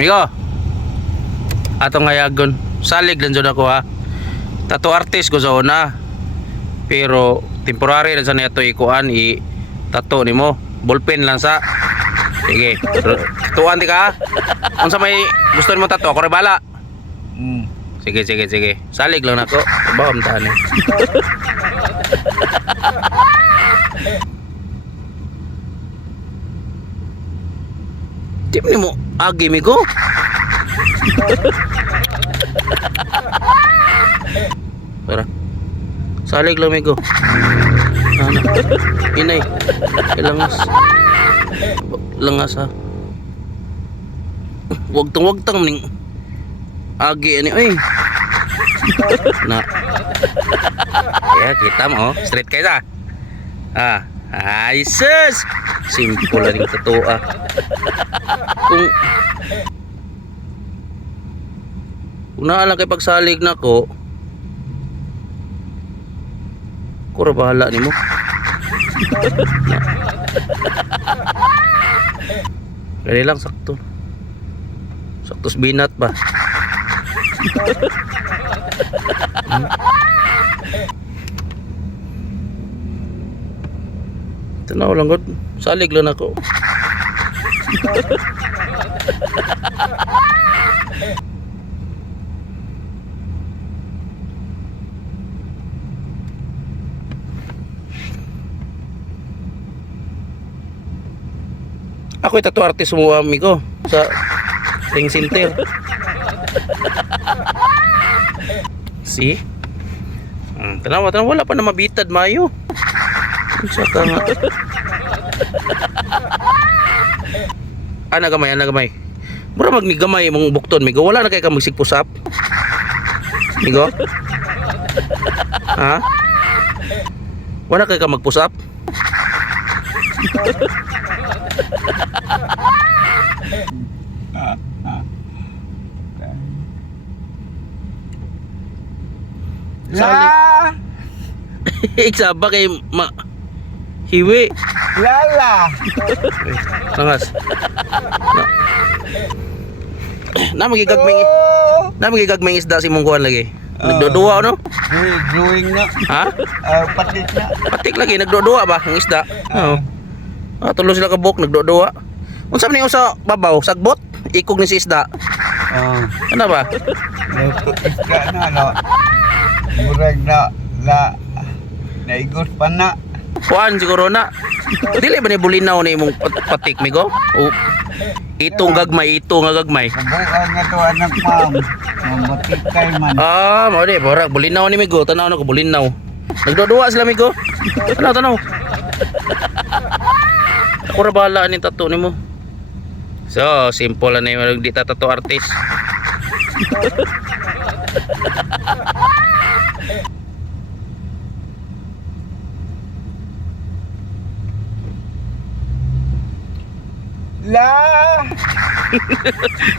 Amigo, atong ngayagon salig lang jud ako ha. Tattoo artist ko sa una, pero temporary lang sa neto ikuan tattoo nimo, ballpen lang sa. Sige, tuan ti ka. Unsa may gusto nimo tattoo, ako ra bala. Sige, salig lang nako. Ba am tani. Tip nimo agi migo. Para salig lang migo. Ana. Inay. Langas ha. Wag tang ning agi ani oy. Na. Ya kita mo straight kayo sa. Ay sus. Simple lang yung totoo Kung naalang kay pagsalig na ko ra bahala nimo. Gani lang sakto. Saktos binat ba? Tanaw lang god. Salig lang ako. Ako'y tattoo artist mo amigo sa ring center. See? Tanaw wala pa na mabitad mayo. Saka nga. Nagamay. Mura magnigamay mong bukton migo. Wala na kay ka magsigpusap. Migo? Ha? Wala kay ka magpusap? Salig. Iksaba kay hiwi. Lala. Langas. Namagigagming isda si mong kuhan lagi. Nagdoduwa no? Drawing na. Ha? Patik na. Patik lagi nagdoduwa ba ang isda? Oo. Tulo sila ka buhok nagdoduwa. Unsa man yung sa babaw, sagbot, ikog ni si isda. Ano ba? Isda na no. Murag na naigos pa na. Kuan siguro na. Dili ba ni bulinaw ni imong patik migo? O itong gagmay. Kabuang nga to anak ma'am. Matikay man. Mao di, borag bulinaw ni migo, tanaw na ko bulinaw. Nagdoduwa sila migo. Tanaw. Ako ra bahala ni tattoo nimo. So, simple na yung di tattoo artist. La.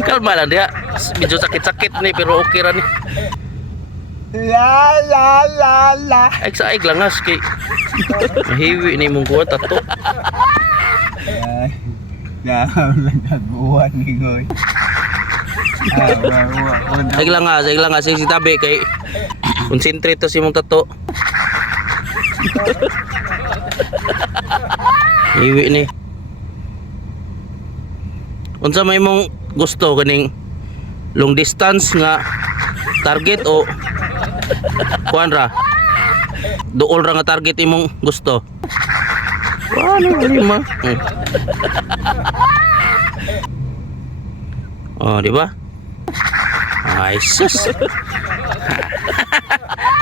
Kalma lang dia. Medyo sakit-sakit ni pero okay ra ni. La. Ay sa aig langas kay mahiwi ni mong kuha tattoo. Nagaguhan ni Goy. Aig langas si tabi kay concentrate to si mong tattoo. Hiwi ni. Unsa may mong gusto kaning long distance nga target o kuan ra? Duol ra nga target imong gusto. Ano lima? Di ba? Ay sus.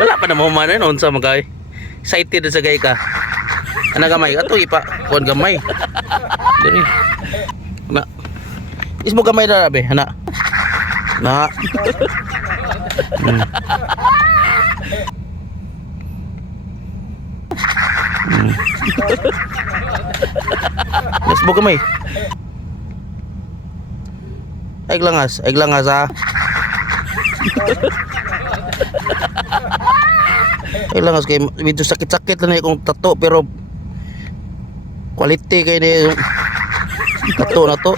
Wala pa na mo man unsa magay. Excited sa gay ka. Ana gamay ato ipa kuan gamay. Diri. Na. Ismo gamay na be, ana. Na. Ismo gamay. Aig langas ha. Aig langas kay medyo sakit-sakit lang akong tattoo pero quality kay ni tattoo na to.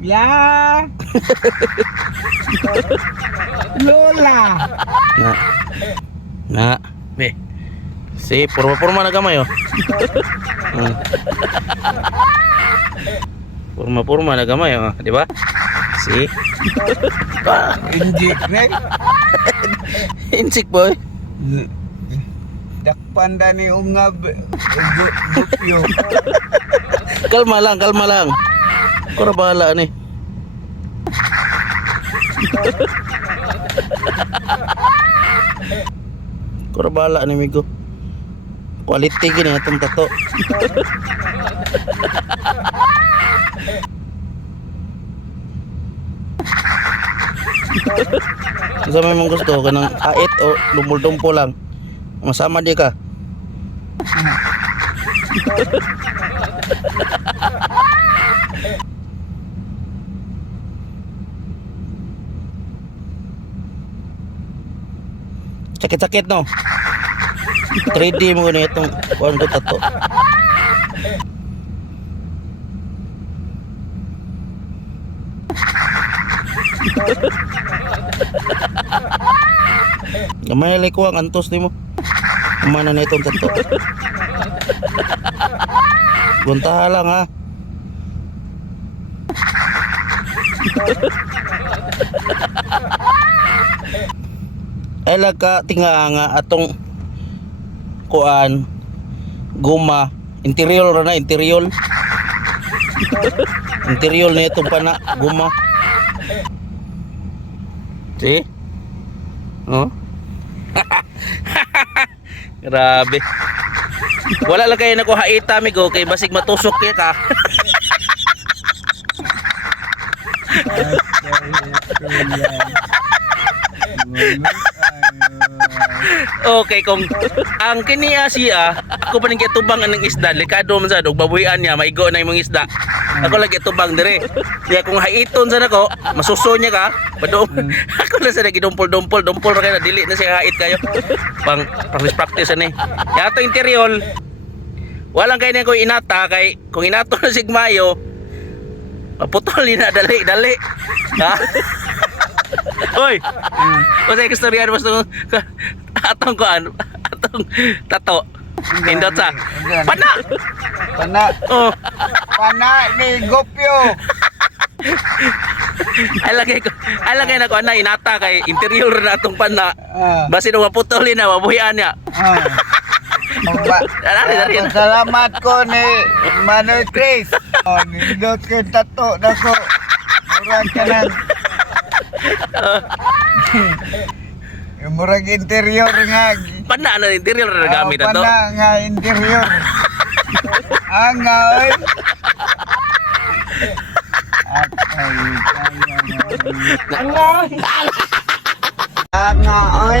Ya. Lola. Na. Na. Be. Si, purma-purma na gamay oh. Purma-purma na gamay oh, di ba? Si. Injik na. Insik boy. Dakpan ni ungab. Gupyo. Kalma lang, kalma lang. Kura bahala ni. Kura bahala ni migo. Quality gini atong tato. Sa may mong gusto kanang hait o dumpol-dumpol lang. Masama di ka. Sakit-sakit no. 3D mo gani itong kuan ko tato. Gamay lay ko ang antos nimo. Mana na itong tato. Guntaha lang ha. Ay ka tinga nga atong kuan guma interior ra na interior na itong pana guma si oh grabe wala lang kayo nakuha itamigo kay basig matusok ya ka. Okay, kung ang kiniya siya, ako pa nang gitubang anong isda, likado man sa dog babuyan niya, maigo na imong isda. Ako lagi tubang dire. Kaya kung haiton sa nako, masuso niya ka, padung. Ako na sa gidumpol-dumpol, dumpol ra kay na dili na siya hait kayo. Pang practice ani. Ya to interior. Walang kay na ko inata kay kung inato na sigmayo, maputol ni na dali. Ha? Hoy. Kasi istorya mo sa atong kuan, atong tato. Pindot sa. Pana. Oh. Pana ni Gopyo. Ay lagay na ko na inata kay interior na atong pana. Ah. Basin mo maputol na mabuhian niya. Dari. Salamat ko ni Manoy Chris. Oh, nindot kay tato na ko. Murag ka ng murag interior nga. Pana na interior na gamit ato. Pana nga interior. Anga oy. Anga oy.